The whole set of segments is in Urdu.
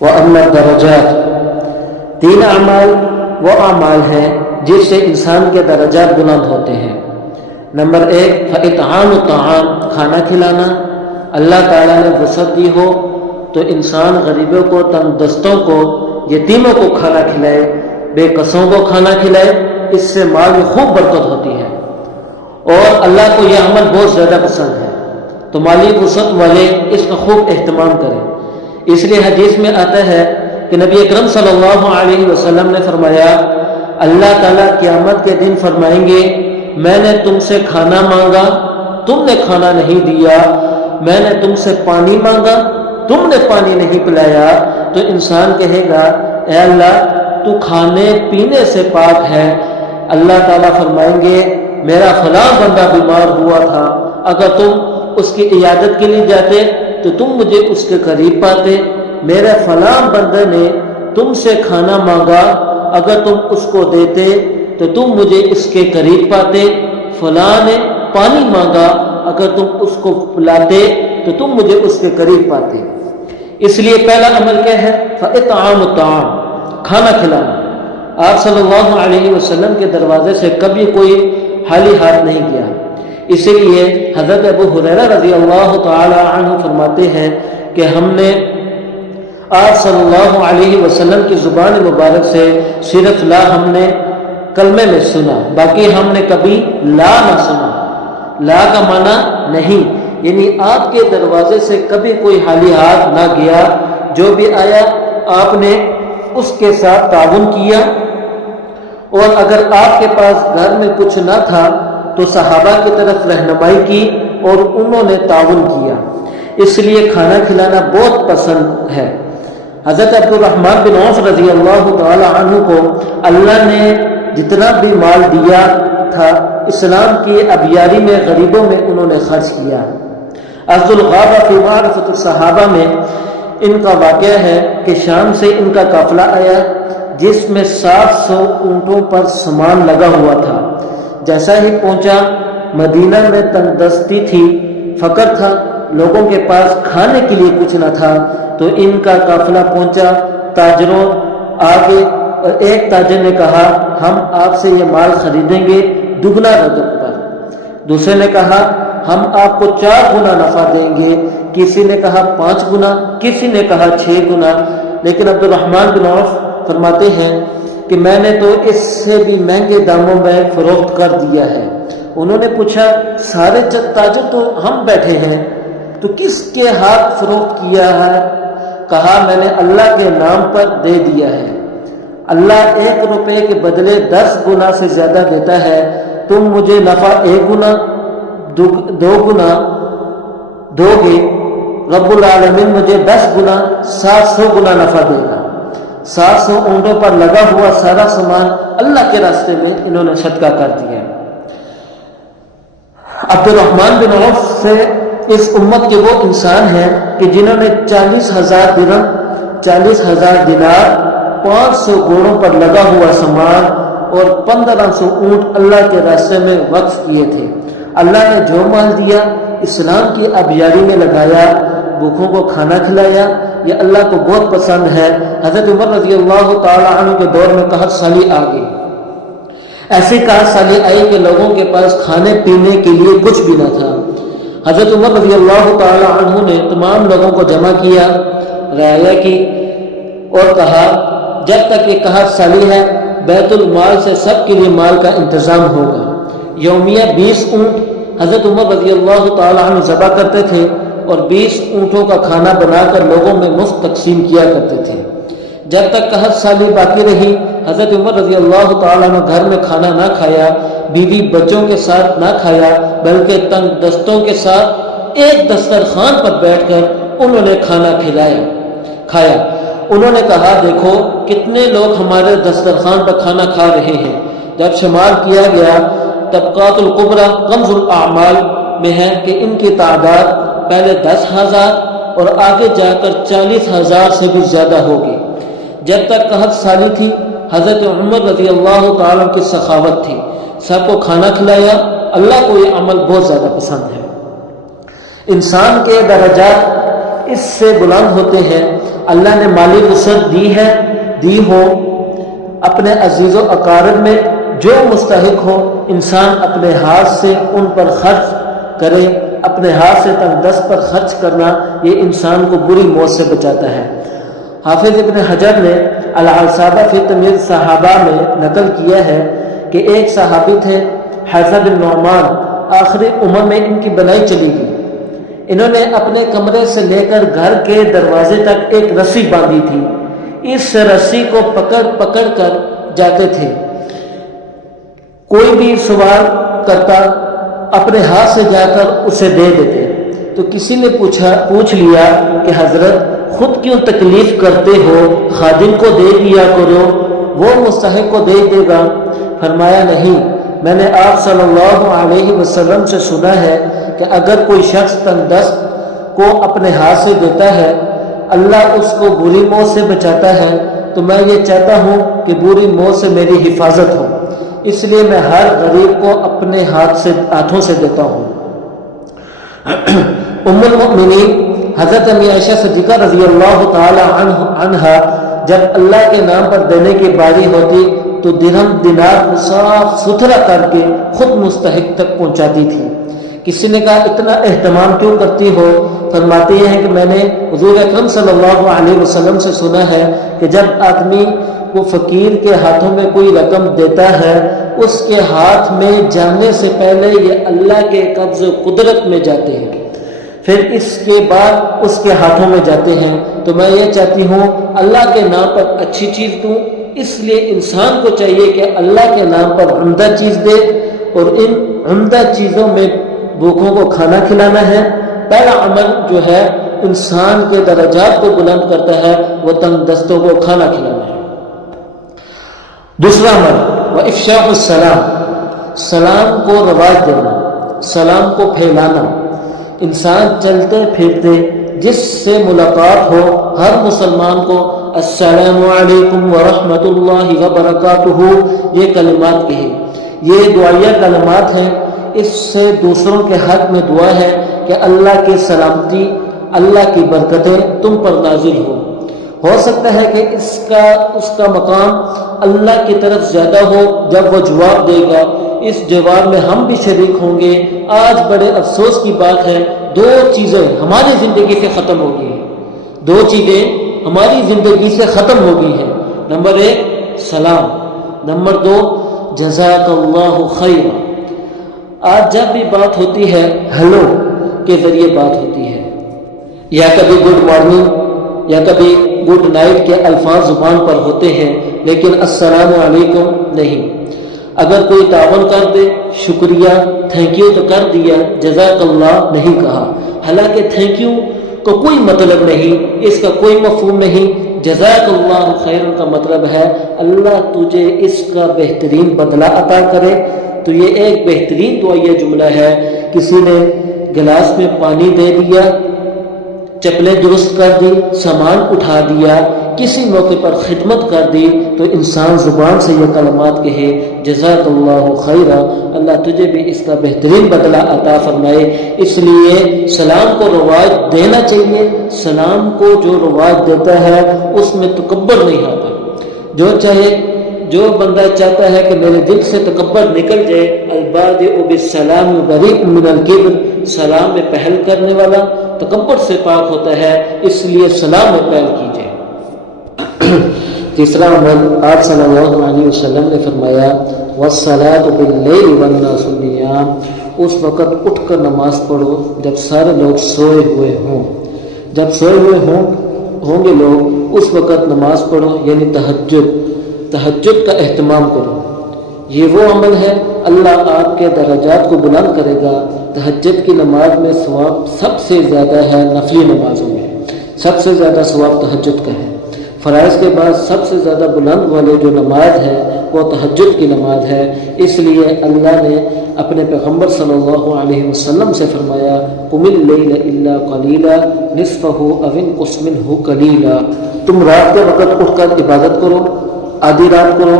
وَأَمَّا الدَّرَجَاتِ، تین اعمال وہ اعمال ہیں جس سے انسان کے درجات بلند ہوتے ہیں۔ نمبر 1 فَإِطْعَامُ الطَّعَامِ، کھانا کھلانا۔ اللہ تعالیٰ نے وسعت دی ہو تو انسان غریبوں کو، تنگ دستوں کو، یتیموں کو کھانا کھلائے، بے کسوں کو کھانا کھلائے، اس سے مال میں خوب برکت ہوتی ہے اور اللہ کو یہ عمل بہت زیادہ پسند ہے، تو مالی وسعت والے اس کا خوب اہتمام کریں۔ اس لیے حدیث میں آتا ہے کہ نبی اکرم صلی اللہ علیہ وسلم نے فرمایا، اللہ تعالیٰ قیامت کے دن فرمائیں گے، میں نے تم سے کھانا مانگا، تم نے کھانا نہیں دیا، میں نے تم سے پانی مانگا، تم نے پانی نہیں پلایا، تو انسان کہے گا اے اللہ تو کھانے پینے سے پاک ہے۔ اللہ تعالیٰ فرمائیں گے میرا فلاں بندہ بیمار ہوا تھا، اگر تم اس کی عیادت کے لیے جاتے تو تم مجھے اس کے قریب پاتے، میرے فلاں بندے نے تم سے کھانا مانگا، اگر تم اس کو دیتے تو تم مجھے اس کے قریب پاتے، فلاں نے پانی مانگا، اگر تم اس کو پلاتے تو تم مجھے اس کے قریب پاتے۔ اس لیے پہلا عمل کیا ہے؟ فَإِطْعَامُ الطَّعَامِ، کھانا کھلانا۔ آپ صلی اللہ علیہ وسلم کے دروازے سے کبھی کوئی خالی ہاتھ نہیں گیا۔ اسی لیے حضرت ابو ہریرہ رضی اللہ تعالی عنہ فرماتے ہیں کہ ہم نے آپ صلی اللہ علیہ وسلم کی زبان مبارک سے صرف لا ہم نے کلمے میں سنا، باقی ہم نے کبھی لا نہ سنا۔ لا کا معنی نہیں، یعنی آپ کے دروازے سے کبھی کوئی خالی ہاتھ نہ گیا، جو بھی آیا آپ نے اس کے ساتھ تعاون کیا، اور اگر آپ کے پاس گھر میں کچھ نہ تھا تو صحابہ کی طرف رہنمائی کی اور انہوں نے تعاون کیا۔ اس لیے کھانا کھلانا بہت پسند ہے۔ حضرت عبد الرحمن بن عوف رضی اللہ تعالی عنہ کو اللہ نے جتنا بھی مال دیا تھا اسلام کی ابیاری میں، غریبوں میں انہوں نے خرچ کیا۔ عز الغابہ فی معرفت الصحابہ میں ان کا واقعہ ہے کہ شام سے ان کا قافلہ آیا جس میں 700 اونٹوں پر سامان لگا ہوا تھا۔ جیسا ہی پہنچا مدینہ میں تنگ دستی تھی، فقر تھا، لوگوں کے پاس کھانے کے لیے کچھ نہ تھا، تو ان کا قافلہ پہنچا تاجروں آگے، اور ایک تاجر نے کہا ہم آپ سے یہ مال خریدیں گے دگنا رقم پر، دوسرے نے کہا ہم آپ کو 4 گنا نفع دیں گے، کسی نے کہا 5 گنا، کسی نے کہا 6 گنا، لیکن عبد الرحمن بن عوف فرماتے ہیں کہ میں نے تو اس سے بھی مہنگے داموں میں فروخت کر دیا ہے۔ انہوں نے پوچھا سارے تاجر تو ہم بیٹھے ہیں، تو کس کے ہاتھ فروخت کیا ہے؟ کہا میں نے اللہ کے نام پر دے دیا ہے، اللہ 1 روپے کے بدلے 10 گنا سے زیادہ دیتا ہے، تم مجھے نفع 1 گنا 2 گنا دو گے، رب العالمین مجھے 10 گنا 700 گنا نفع دے گا۔ 700 اونٹوں پر لگا ہوا سارا سامان اللہ کے راستے میں انہوں نے صدقہ کر دیا۔ عبد الرحمن بن عوف سے اس امت کے وہ انسان ہیں کہ جنہوں نے 40,000 درہم، 40,000 دینار، 500 گھوڑوں پر لگا ہوا سامان اور 1500 اونٹ اللہ کے راستے میں وقف کیے تھے۔ اللہ نے جو مال دیا اسلام کی ابیاری میں لگایا، بھوکوں کو کھانا کھلایا، یہ اللہ کو بہت پسند ہے۔ حضرت عمر رضی اللہ تعالی عنہ کے دور میں قحط سالی آ گئی، ایسی قحط سالی آئی کہ لوگوں کے پاس کھانے پینے کے لیے کچھ بھی نہ تھا۔ حضرت عمر رضی اللہ تعالی عنہ نے تمام لوگوں کو جمع کیا، رعایا کی، اور کہا جب تک یہ قحط سالی ہے بیت المال سے سب کے لیے مال کا انتظام ہوگا۔ یومیہ 20 اونٹ حضرت عمر رضی اللہ تعالی عنہ ذبح کرتے تھے اور 20 اونٹوں کا کھانا بنا کر لوگوں میں مفت تقسیم کیا کرتے تھے۔ جب تک قحط سالی باقی رہی حضرت عمر رضی اللہ تعالیٰ نے گھر میں کھانا نہ کھایا، بیوی بچوں کے ساتھ نہ کھایا، بلکہ تنگ دستوں کے ساتھ ایک دسترخوان پر بیٹھ کر انہوں نے کھانا کھایا۔ انہوں نے کہا دیکھو کتنے لوگ ہمارے دسترخوان پر کھانا کھا رہے ہیں۔ جب شمار کیا گیا طبقات الکبریٰ کنز الاعمال میں ہے کہ ان کی تعداد پہلے 10,000 اور آگے جا کر 40,000 سے بھی زیادہ ہوگی۔ جب تک قحط سالی تھی حضرت عمر رضی اللہ تعالیٰ کی سخاوت تھی، سب کو کھانا کھلایا۔ اللہ کو یہ عمل بہت زیادہ پسند ہے۔ انسان کے درجات اس سے بلند ہوتے ہیں۔ اللہ نے مالی وسعت دی ہو، اپنے عزیز و اقارب میں جو مستحق ہو انسان اپنے ہاتھ سے ان پر خرچ کرے۔ اپنے ہاتھ سے تنگ دست پر خرچ کرنا یہ انسان کو بری موت سے بچاتا ہے۔ حافظ ابن حجر نے العصابہ فی تمیز صحابہ میں نقل کیا ہے کہ ایک صحابی تھے حذا بن نعمان، آخری عمر میں ان کی بلائی چلی گئی۔ انہوں نے اپنے کمرے سے لے کر گھر کے دروازے تک ایک رسی باندھی تھی، اس رسی کو پکڑ کر جاتے تھے۔ کوئی بھی سوال کرتا اپنے ہاتھ سے جا کر اسے دے دیتے۔ تو کسی نے پوچھ لیا کہ حضرت خود کیوں تکلیف کرتے ہو، خادم کو دے دیا کرو، وہ مستحق کو دے دے گا۔ فرمایا نہیں، میں نے آپ صلی اللہ علیہ وسلم سے سنا ہے کہ اگر کوئی شخص تنگ دست کو اپنے ہاتھ سے دیتا ہے اللہ اس کو بری موت سے بچاتا ہے، تو میں یہ چاہتا ہوں کہ بری موت سے میری حفاظت ہو، اس لیے میں ہر غریب کو اپنے ہاتھوں سے دیتا ہوں۔ ام المؤمنین حضرت امی عائشہ صدیقہ رضی اللہ تعالی عنہا جب اللہ کے نام پر دینے کی باری ہوتی تو درہم دینار کو صاف ستھرا کر کے خود مستحق تک پہنچاتی تھی۔ کسی نے کہا اتنا اہتمام کیوں کرتی ہو؟ فرماتی ہیں کہ میں نے حضور اکرم صلی اللہ علیہ وسلم سے سنا ہے کہ جب آدمی کو فقیر کے ہاتھوں میں کوئی رقم دیتا ہے اس کے ہاتھ میں جانے سے پہلے یہ اللہ کے قبض و قدرت میں جاتے ہیں، پھر اس کے بعد اس کے ہاتھوں میں جاتے ہیں۔ تو میں یہ چاہتی ہوں اللہ کے نام پر اچھی چیز دوں، اس لیے انسان کو چاہیے کہ اللہ کے نام پر عمدہ چیز دے، اور ان عمدہ چیزوں میں بھوکوں کو کھانا کھلانا ہے۔ پہلا عمل جو ہے انسان کے درجات کو بلند کرتا ہے وہ تنگ دستوں کو کھانا کھلانا ہے۔ دوسرا عمل وافشاء السلام، سلام کو رواج دینا، سلام کو پھیلانا۔ انسان چلتے پھرتے جس سے ملاقات ہو ہر مسلمان کو السلام علیکم ورحمۃ اللہ وبرکاتہ یہ کلمات کہے۔ یہ دعائیہ کلمات ہیں، اس سے دوسروں کے حق میں دعا ہے کہ اللہ کی سلامتی، اللہ کی برکتیں تم پر نازل ہو سکتا ہے کہ اس کا مقام اللہ کی طرف زیادہ ہو جب وہ جواب دے گا، اس جواب میں ہم بھی شریک ہوں گے۔ آج بڑے افسوس کی بات ہے، دو چیزیں ہماری زندگی سے ختم ہو گئی ہیں، دو چیزیں ہماری زندگی سے ختم ہو گئی ہیں۔ نمبر 1 سلام، نمبر 2 جزاک اللہ خیر۔ آج جب بھی بات ہوتی ہے ہلو کے ذریعے بات ہوتی ہے، یا کبھی گڈ مارننگ یا کبھی گڈ نائٹ کے الفاظ زبان پر ہوتے ہیں، لیکن السلام علیکم نہیں۔ اگر کوئی تعاون کر دے شکریہ تھینک یو تو کر دیا، جزاک اللہ نہیں کہا۔ حالانکہ تھینک یو کو کوئی مطلب نہیں، اس کا کوئی مفہوم نہیں۔ جزاک اللہ خیر کا مطلب ہے اللہ تجھے اس کا بہترین بدلہ عطا کرے۔ تو یہ ایک بہترین دعائیہ جملہ ہے۔ کسی نے گلاس میں پانی دے دیا، چپلیں درست کر دی، سامان اٹھا دیا، کسی موقع پر خدمت کر دی، تو انسان زبان سے یہ کلمات کہے جزاک اللہ خیرا، اللہ تجھے بھی اس کا بہترین بدلہ عطا فرمائے۔ اس لیے سلام کو رواج دینا چاہیے۔ سلام کو جو رواج دیتا ہے اس میں تکبر نہیں آتا۔ جو بندہ چاہتا ہے کہ میرے دل سے تکبر نکل جائے، البادئ بالسلام بریء من الکبر، سلام میں پہل کرنے والا تکبر سے پاک ہوتا ہے، اس لیے سلام میں پہل کیجئے۔ تیسرا عمل آپ صلی اللہ علیہ وسلم نے فرمایا والصلاۃ باللیل والناس نیام، اس وقت اٹھ کر نماز پڑھو جب سارے لوگ سوئے ہوئے ہوں۔ جب سوئے ہوئے ہوں گے لوگ اس وقت نماز پڑھو، یعنی تہجد کا اہتمام کرو۔ یہ وہ عمل ہے اللہ آپ کے درجات کو بلند کرے گا۔ تہجد کی نماز میں ثواب سب سے زیادہ ہے، نفلی نمازوں میں سب سے زیادہ ثواب تہجد کا ہے۔ فرائض کے بعد سب سے زیادہ بلند والی جو نماز ہے وہ تہجد کی نماز ہے۔ اس لیے اللہ نے اپنے پیغمبر صلی اللہ علیہ وسلم سے فرمایا قم اللیل الا قلیلا نصفہ او انقص منہ قلیلا، تم رات کے وقت اٹھ کر عبادت کرو، آدھی رات کرو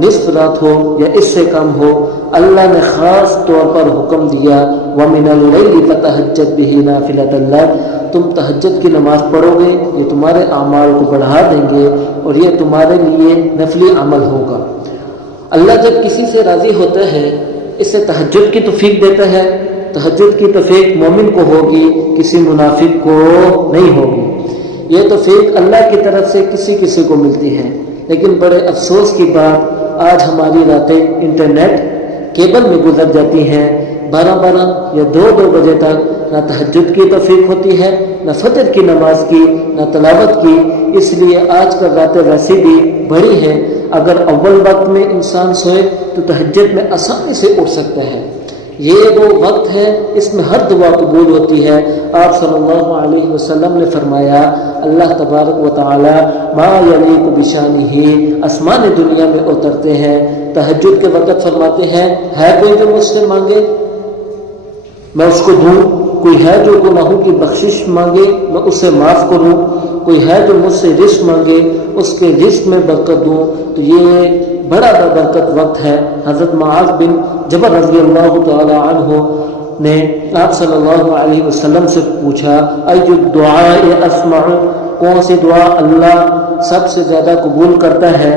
نصف رات ہو یا اس سے کم ہو، اللہ نے خاص طور پر حکم دیا وَمِنَ اللَّيْلِ فَتَهَجَّدْ بِهِ نَافِلَةً لَكَ، تم تہجد کی نماز پڑھو گے، یہ تمہارے اعمال کو بڑھا دیں گے اور یہ تمہارے لیے نفلی عمل ہوگا۔ اللہ جب کسی سے راضی ہوتا ہے اس سے تہجد کی توفیق دیتا ہے۔ تہجد کی توفیق مومن کو ہوگی، کسی منافق کو نہیں ہوگی۔ یہ توفیق اللہ کی طرف سے کسی کسی کو ملتی ہے، لیکن بڑے افسوس کی بات آج ہماری راتیں انٹرنیٹ کیبل میں گزر جاتی ہیں، 12 یا 2 بجے تک نہ تہجد کی توفیق ہوتی ہے، نہ فجر کی نماز کی، نہ تلاوت کی۔ اس لیے آج کل راتیں ویسی بھی بڑی ہیں، اگر اول وقت میں انسان سوئے تو تہجد میں آسانی سے اٹھ سکتا ہے۔ یہ وہ وقت ہے اس میں ہر دعا قبول ہوتی ہے۔ آپ صلی اللہ علیہ وسلم نے فرمایا اللہ تبارک و تعالی ما یلیق بشانہ آسمان دنیا میں اترتے ہیں، تہجد کے وقت فرماتے ہیں ہے کوئی جو مجھ سے مانگے میں اس کو دوں، کوئی ہے جو گناہوں کی بخشش مانگے میں اسے معاف کروں، کوئی ہے جو مجھ سے رزق مانگے اس کے رزق میں برکت دوں۔ تو یہ بڑا برکت وقت ہے۔ حضرت معاذ بن جبل رضی اللہ تعالی عنہ نے آپ صلی اللہ علیہ وسلم سے پوچھا ای الدعاء اسمع، کون سی دعا اللہ سب سے زیادہ قبول کرتا ہے؟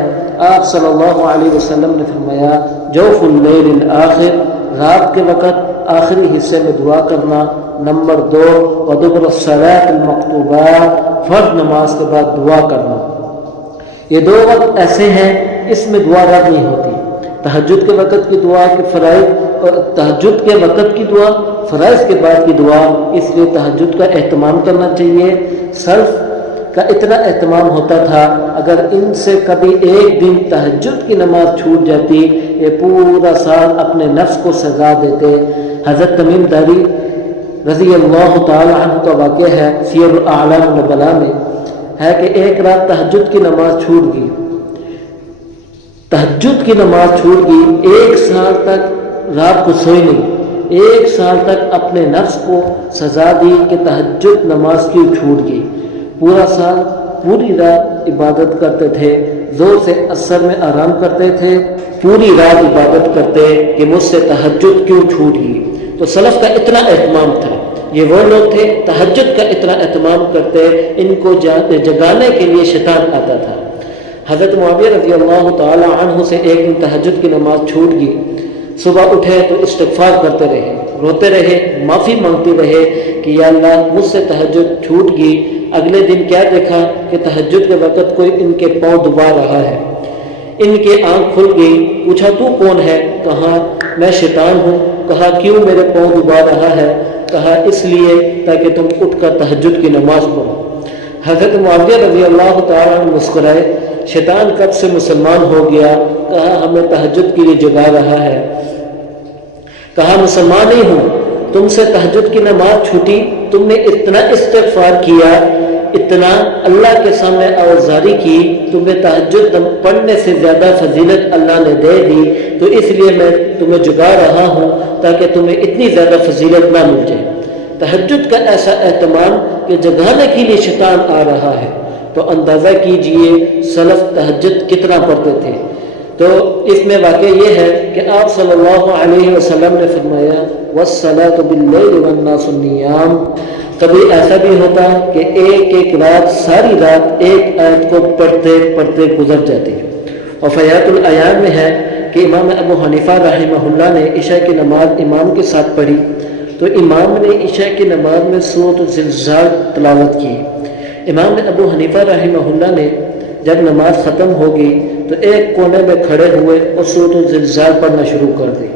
آپ صلی اللہ علیہ وسلم نے فرمایا جوف اللیل الاخر، رات کے وقت آخری حصے میں دعا کرنا۔ نمبر 2 ودبر الصلاۃ المکتوبہ، فرض نماز کے بعد دعا کرنا۔ یہ 2 وقت ایسے ہیں اس میں دعا رد نہیں ہوتی۔ تہجد کے وقت کی دعا کے فرائض اور تہجد کے وقت کی دعا فرائض کے بعد کی دعا، اس لیے تہجد کا اہتمام کرنا چاہیے۔ سلف کا اتنا اہتمام ہوتا تھا، اگر ان سے کبھی ایک دن تہجد کی نماز چھوٹ جاتی یہ پورا سال اپنے نفس کو سزا دیتے۔ حضرت تمیم داری رضی اللہ تعالی عنہ کا واقعہ ہے، سیر اعلام النبلاء میں ہے کہ ایک رات تہجد کی نماز چھوٹ گئی، تہجد کی نماز چھوٹ گئی، 1 سال تک رات کو سوئی نہیں، 1 سال تک اپنے نفس کو سزا دی کہ تہجد نماز کیوں چھوٹ گئی۔ پورا سال پوری رات عبادت کرتے تھے، زور سے عصر میں آرام کرتے تھے، پوری رات عبادت کرتے کہ مجھ سے تہجد کیوں چھوٹ گئی۔ تو سلف کا اتنا اہتمام تھا، یہ وہ لوگ تھے تہجد کا اتنا اہتمام کرتے، ان کو جگانے کے لیے شیطان آتا تھا۔ حضرت معاویہ رضی اللہ تعالی عنہ سے ایک دن تہجد کی نماز چھوٹ گئی، صبح اٹھے تو استغفار کرتے رہے، روتے رہے، معافی مانگتے رہے کہ یا اللہ مجھ سے تہجد چھوٹ گئی۔ اگلے دن کیا دیکھا کہ تہجد کے وقت کوئی ان کے پاؤں دبا رہا ہے، ان کی آنکھ کھل گئی، پوچھا تو کون ہے؟ کہا میں شیطان ہوں۔ کہا کیوں میرے پاؤں دبا رہا ہے؟ کہا اس لیے تاکہ تم اٹھ کر تہجد کی نماز پڑھو۔ حضرت معاویہ رضی اللہ تعالیٰ عنہ مسکرائے، شیطان کب سے مسلمان ہو گیا؟ کہا ہمیں تہجد کے لیے جگا رہا ہے۔ کہا مسلمان نہیں ہوں، تم سے تہجد کی نماز چھوٹی، تم نے اتنا استغفار کیا، اتنا اللہ کے سامنے آوازاری کی، تمہیں تہجد پڑھنے سے زیادہ فضیلت اللہ نے دے دی، تو اس لیے میں تمہیں جگا رہا ہوں تاکہ تمہیں اتنی زیادہ فضیلت نہ مل جائے۔ تہجد کا ایسا اہتمام کہ جگانے کے لیے شیطان آ رہا ہے، تو اندازہ کیجئے سلف تہجد کتنا پڑھتے تھے۔ تو اس میں واقعہ یہ ہے کہ آپ صلی اللہ علیہ وسلم نے فرمایا وَالصَّلَاةُ بِاللَّيْلِ وَالنَّاسُ نِيَامٌ، کبھی ایسا بھی ہوتا کہ ایک رات ساری رات ایک آیت کو پڑھتے پڑھتے گزر جاتی ہے۔ اور فیات الایام میں ہے کہ امام ابو حنیفہ رحمہ اللہ نے عشاء کی نماز امام کے ساتھ پڑھی، تو امام نے عشاء کی نماز میں سورۃ الزلزال تلاوت کی۔ امام ابو حنیفہ رحمہ اللہ نے جب نماز ختم ہو گئی تو ایک کونے میں کھڑے ہوئے اور سورۃ الزلزال پڑھنا شروع کر دی،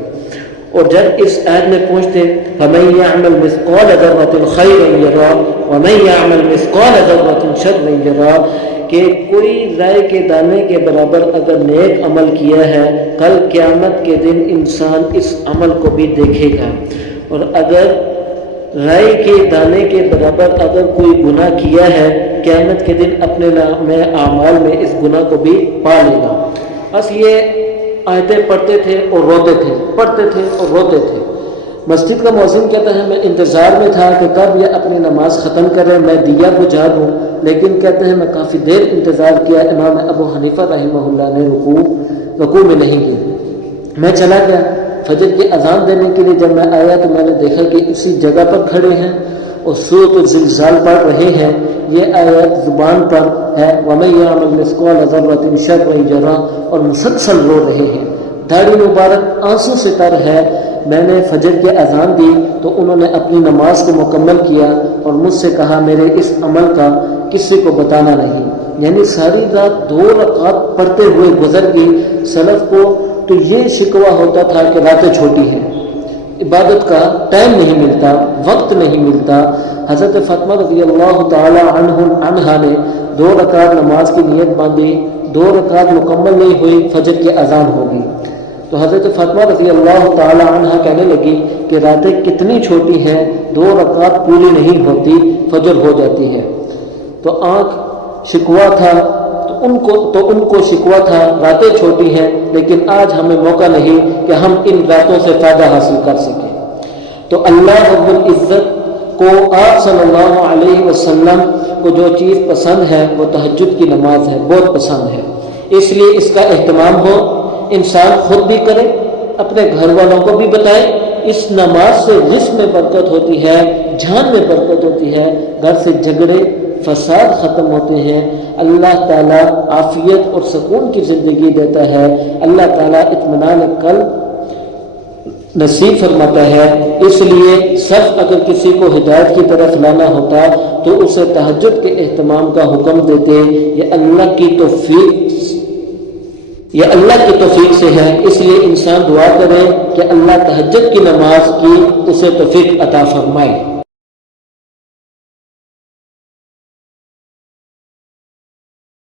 اور جب اس آیت میں پہنچتے فَمَن يَعْمَلْ مِثْقَالَ ذَرَّةٍ خَيْرًا يَرَهُ وَمَن يَعْمَلْ مِثْقَالَ ذَرَّةٍ شَرًّا يَرَهُ، کہ کوئی رائے کے دانے کے برابر اگر نیک عمل کیا ہے، کل قیامت کے دن انسان اس عمل کو بھی دیکھے گا، اور اگر رائے کے دانے کے برابر اگر کوئی گناہ کیا ہے، قیامت کے دن اپنے نام اعمال میں اس گناہ کو بھی پا لے گا۔ بس یہ آیتیں پڑھتے تھے اور روتے تھے، پڑھتے تھے اور روتے تھے۔ مسجد کا مؤذن کہتا ہے میں انتظار میں تھا کہ کب یہ اپنی نماز ختم کرے میں دیا بجھا دوں، لیکن کہتے ہیں میں کافی دیر انتظار کیا، امام ابو حنیفہ رحمہ اللہ نے رکوع رکوع میں نہیں گئے. میں چلا گیا فجر کی اذان دینے کے لیے. جب میں آیا تو میں نے دیکھا کہ اسی جگہ پر کھڑے ہیں اور سورۃ الزلزال پڑھ رہے ہیں. یہ آیت زبان پر ہے وَمَن يَعْمَلْ مِثْقَالَ ذَرَّةٍ شَرًّا يَرَهُ اور مسلسل رو رہے ہیں. داڑھی مبارک آنسو سے تر ہے. میں نے فجر کی اذان دی تو انہوں نے اپنی نماز کو مکمل کیا اور مجھ سے کہا میرے اس عمل کا کسی کو بتانا نہیں. یعنی ساری رات 2 رکعت پڑھتے ہوئے گزر گئی. سلف کو تو یہ شکوہ ہوتا تھا کہ راتیں چھوٹی ہیں, عبادت کا ٹائم نہیں ملتا, وقت نہیں ملتا. حضرت فاطمہ رضی اللہ تعالی عنہا نے 2 رکعت نماز کی نیت باندھی, 2 رکعت مکمل نہیں ہوئی, فجر کی اذان ہو گئی. تو حضرت فاطمہ رضی اللہ تعالی عنہا کہنے لگی کہ راتیں کتنی چھوٹی ہیں, 2 رکعت پوری نہیں ہوتی, فجر ہو جاتی ہے. تو آنکھ شکوہ تھا تو ان کو شکوہ تھا راتیں چھوٹی ہیں, لیکن آج ہمیں موقع نہیں کہ ہم ان راتوں سے فائدہ حاصل کر سکیں. تو اللہ رب العزت کو آپ صلی اللہ علیہ وسلم کو جو چیز پسند ہے وہ تہجد کی نماز ہے, بہت پسند ہے. اس لیے اس کا اہتمام ہو, انسان خود بھی کرے, اپنے گھر والوں کو بھی بتائے. اس نماز سے جسم میں برکت ہوتی ہے, جان میں برکت ہوتی ہے, گھر سے جھگڑے فساد ختم ہوتے ہیں, اللہ تعالیٰ عافیت اور سکون کی زندگی دیتا ہے, اللہ تعالیٰ اطمینان قلب نصیب فرماتا ہے. اس لیے صرف اگر کسی کو ہدایت کی طرف لانا ہوتا تو اسے تہجد کے اہتمام کا حکم دیتے. یہ اللہ کی توفیق سے ہے. اس لیے انسان دعا کرے کہ اللہ تہجد کی نماز کی اسے توفیق عطا فرمائے.